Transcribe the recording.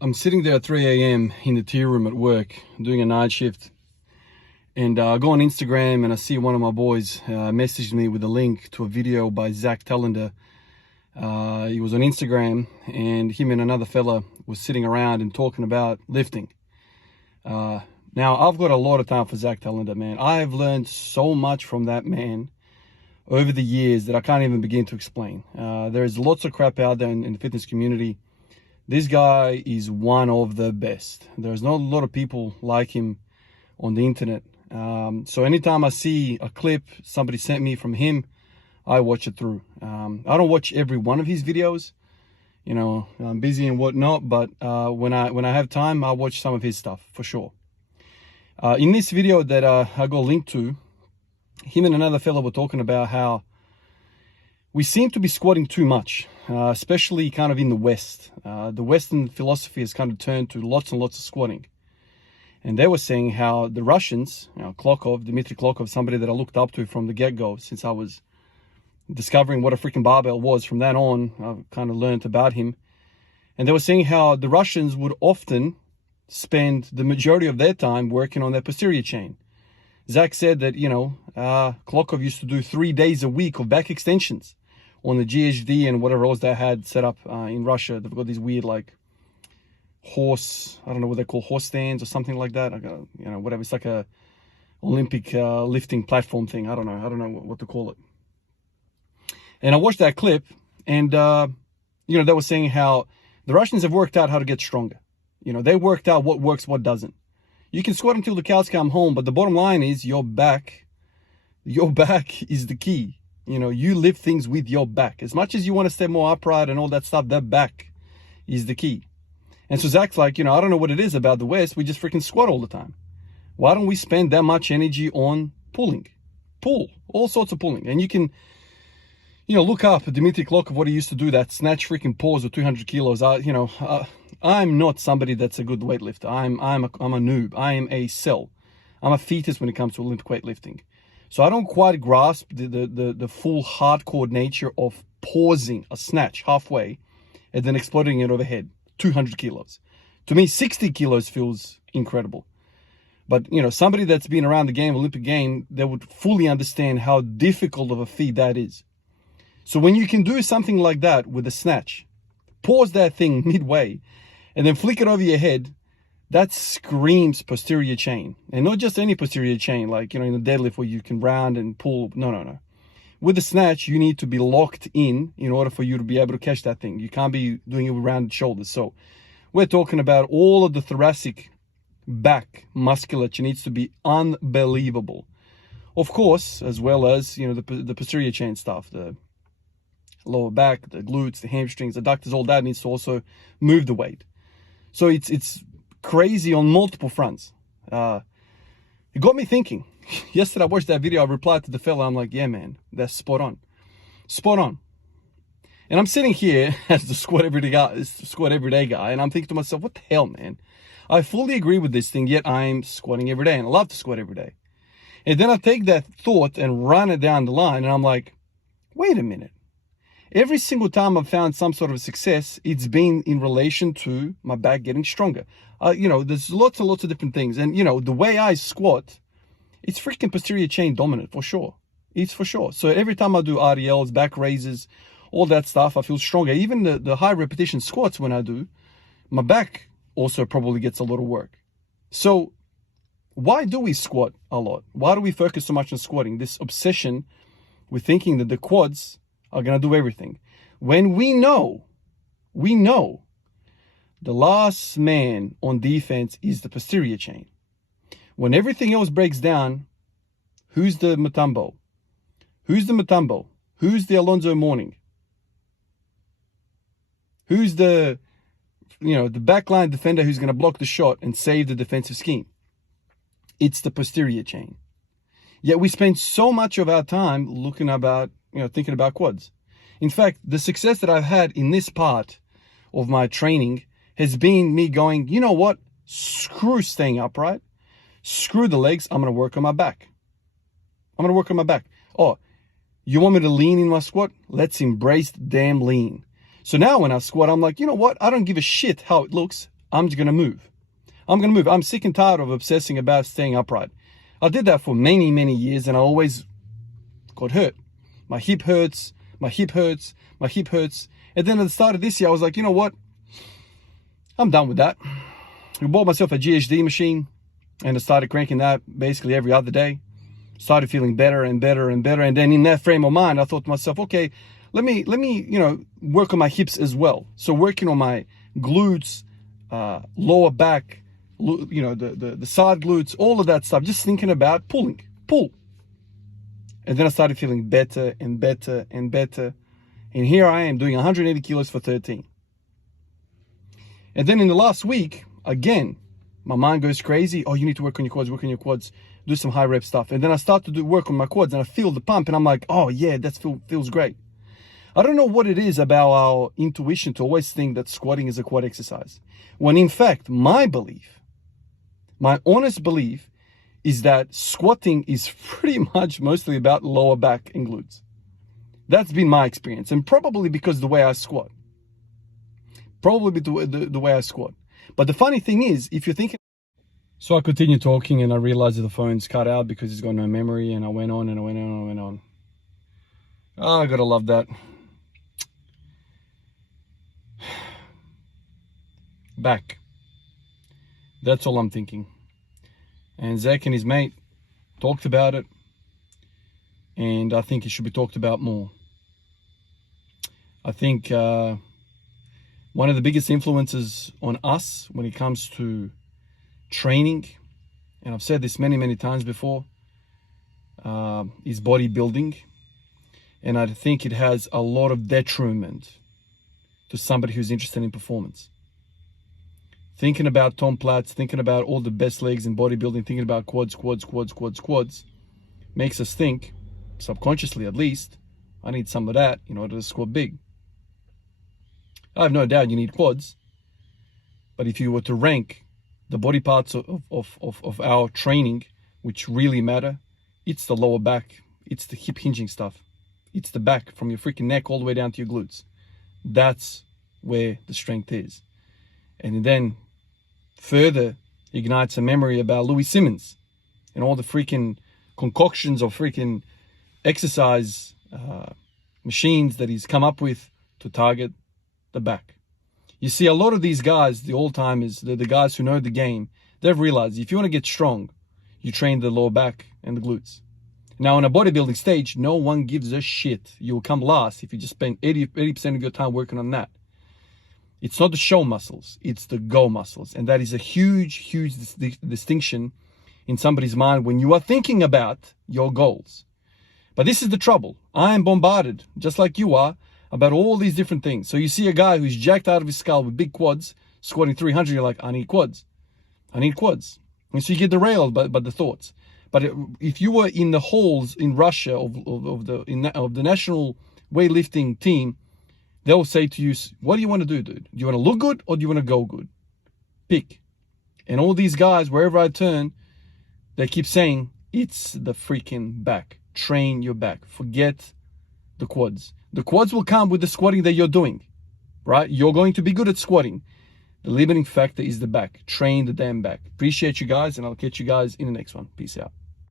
I'm sitting there at 3 a.m. in the tea room at work doing a night shift, and I go on Instagram and I see one of my boys message me with a link to a video by Zack. He was on Instagram, and him and another fella was sitting around and talking about lifting. Now, I've got a lot of time for Zack, man. I've learned so much from that man over the years that I can't even begin to explain. There's lots of crap out there in the fitness community. This guy is one of the best. There's not a lot of people like him on the internet. So anytime I see a clip somebody sent me from him, I watch it through. I don't watch every one of his videos. You know, I'm busy and whatnot, but when I have time, I watch some of his stuff for sure. In this video that I got linked to, him and another fellow were talking about how we seem to be squatting too much, especially kind of in the West. The Western philosophy has kind of turned to lots and lots of squatting. And they were saying how the Russians, Dmitry Klokov, somebody that I looked up to from the get-go since I was discovering what a freaking barbell was. From then on, I kind of learned about him. And they were saying how the Russians would often spend the majority of their time working on their posterior chain. Zack said that, Klokov used to do 3 days a week of back extensions on the GHD and whatever else they had set up in Russia. They've got these weird, like, horse, I don't know what they call, horse stands or something like that. Whatever. It's like a Olympic lifting platform thing. I don't know what to call it. And I watched that clip, and, they were saying how the Russians have worked out how to get stronger. They worked out what works, what doesn't. You can squat until the cows come home, but the bottom line is your back is the key. You lift things with your back. As much as you want to stay more upright and all that stuff, that back is the key. And so Zack's like, I don't know what it is about the West. We just freaking squat all the time. Why don't we spend that much energy on pulling? Pull, all sorts of pulling. And you can, look up Dmitry Klokov, what he used to do, that snatch freaking pause with 200 kilos. I'm not somebody that's a good weightlifter. I'm a noob. I am a cell. I'm a fetus when it comes to Olympic weightlifting. So I don't quite grasp the full hardcore nature of pausing a snatch halfway and then exploding it overhead, 200 kilos. To me, 60 kilos feels incredible. But, somebody that's been around the game, Olympic game, they would fully understand how difficult of a feat that is. So when you can do something like that with a snatch, pause that thing midway, and then flick it over your head, that screams posterior chain. And not just any posterior chain, like, in the deadlift where you can round and pull. No. With the snatch, you need to be locked in order for you to be able to catch that thing. You can't be doing it with rounded shoulders. So we're talking about all of the thoracic back musculature needs to be unbelievable. Of course, as well as, the posterior chain stuff, the lower back, the glutes, the hamstrings, the adductors, all that needs to also move the weight. So it's crazy on multiple fronts. It got me thinking. Yesterday I watched that video, I replied to the fella, I'm like, yeah, man, that's spot on. Spot on. And I'm sitting here as the squat everyday guy, and I'm thinking to myself, what the hell, man? I fully agree with this thing, yet I'm squatting every day, and I love to squat every day. And then I take that thought and run it down the line, and I'm like, wait a minute. Every single time I've found some sort of success, it's been in relation to my back getting stronger. There's lots and lots of different things. And, the way I squat, it's freaking posterior chain dominant for sure. It's for sure. So every time I do RDLs, back raises, all that stuff, I feel stronger. Even the high repetition squats when I do, my back also probably gets a lot of work. So why do we squat a lot? Why do we focus so much on squatting? This obsession with thinking that the quads are going to do everything. When we know the last man on defense is the posterior chain. When everything else breaks down, who's the Mutombo? Who's the Mutombo? Who's the Alonzo Mourning? Who's the backline defender who's going to block the shot and save the defensive scheme? It's the posterior chain. Yet we spend so much of our time thinking about quads. In fact, the success that I've had in this part of my training has been me going, you know what? Screw staying upright. Screw the legs. I'm going to work on my back. Oh, you want me to lean in my squat? Let's embrace the damn lean. So now when I squat, I'm like, you know what? I don't give a shit how it looks. I'm just gonna move. I'm gonna move. I'm sick and tired of obsessing about staying upright. I did that for many, many years, and I always got hurt. My hip hurts, my hip hurts, my hip hurts. And then at the start of this year, I was like, you know what? I'm done with that. I bought myself a GHD machine, and I started cranking that basically every other day. Started feeling better and better and better. And then in that frame of mind, I thought to myself, okay, let me, work on my hips as well. So working on my glutes, lower back, the side glutes, all of that stuff, just thinking about pull. And then I started feeling better and better and better. And here I am doing 180 kilos for 13. And then in the last week, again, my mind goes crazy. Oh, you need to work on your quads, do some high rep stuff. And then I start to do work on my quads and I feel the pump and I'm like, oh yeah, that feels great. I don't know what it is about our intuition to always think that squatting is a quad exercise. When in fact, my honest belief is that squatting is pretty much mostly about lower back and glutes. That's been my experience, and probably because the way I squat. Probably the way I squat. But the funny thing is, if you're thinking... So I continued talking and I realized that the phone's cut out because it's got no memory, and I went on and I went on and I went on. Oh, I gotta love that. Back. That's all I'm thinking. And Zack and his mate talked about it, and I think it should be talked about more. I think one of the biggest influences on us when it comes to training, and I've said this many, many times before, is bodybuilding. And I think it has a lot of detriment to somebody who's interested in performance. Thinking about Tom Platz, thinking about all the best legs in bodybuilding, thinking about quads, makes us think, subconsciously at least, I need some of that in order to squat big. I have no doubt you need quads, but if you were to rank the body parts of our training, which really matter, it's the lower back, it's the hip hinging stuff, it's the back from your freaking neck all the way down to your glutes. That's where the strength is. And then further ignites a memory about Louis Simmons and all the freaking concoctions of freaking exercise machines that he's come up with to target the back. You see, a lot of these guys, the old timers, the guys who know the game, they've realized if you want to get strong, you train the lower back and the glutes. Now, on a bodybuilding stage, no one gives a shit. You'll come last if you just spend 80% of your time working on that. It's not the show muscles, it's the go muscles. And that is a huge distinction in somebody's mind when you are thinking about your goals. But this is the trouble. I am bombarded, just like you are, about all these different things. So you see a guy who's jacked out of his skull with big quads, squatting 300, you're like, I need quads. And so you get derailed by the thoughts. But if you were in the halls in Russia of the national weightlifting team, they'll say to you, what do you want to do, dude? Do you want to look good or do you want to go good? Pick. And all these guys, wherever I turn, they keep saying, it's the freaking back. Train your back. Forget the quads. The quads will come with the squatting that you're doing, right? You're going to be good at squatting. The limiting factor is the back. Train the damn back. Appreciate you guys, and I'll catch you guys in the next one. Peace out.